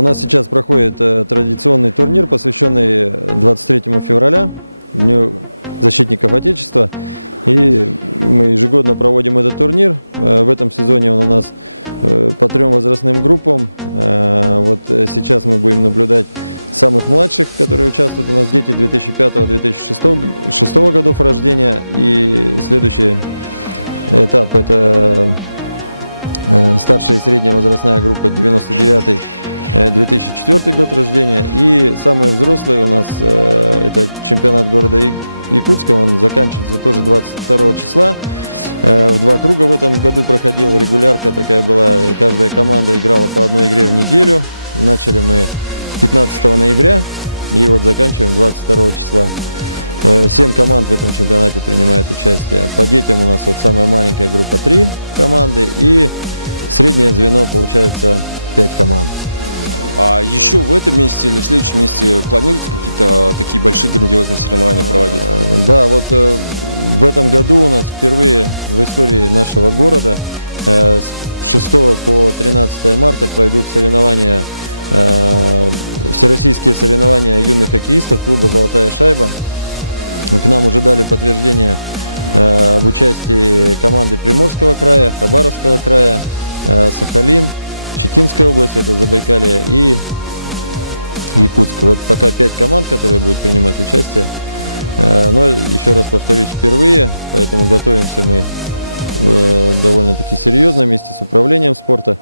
У нас сейчас проходит традиционный турнир, посвященный 23 февраля, Дню защитников Отечества. И мы ежегодно проводим этот турнир. В этом сезоне он у нас по 3 возрастным группам. Вот сейчас мы будем наблюдать самых младших, которые участвуют. У нас дети 2005-2006 годов рождения. И следующий этап — это старшая и средняя возрастная группа 99-2004 год рождения. И самые взрослые у нас это чемпионат города Якутска. Он заканчивается тоже 22 числа. В 2 круга в этом году проходил. Регулярка такая была. Каждая команда играла по одной игре в неделю. Начали мы 15 ноября и вот заканчиваем 22 числа. 7 команд в этом чемпионате принимают участие. По детям у нас вот самая маленькая группа 3 команды и среднее звено получается 5 команд. А еще в этом месяце или в следующем месяце планируются какие-то такие большие грандиозные соревнования проводить? Да, вот в этом году у нас впервые в истории нашего города с 6 по 13 марта пройдут соревнования, всероссийские соревнования юных хоккеистов клуба «Золотая шайба». К нам уже дали подтверждение об участии команды Приморского края, Хабаровского края, Сахалин, Читинская область, это Забайкалье, и Якутск. Вот пока 5 команд, которые будут принимать участие. Но еще раз повторюсь, впервые, поэтому готовимся мы довольно-таки серьезно вместе с управлением спорта.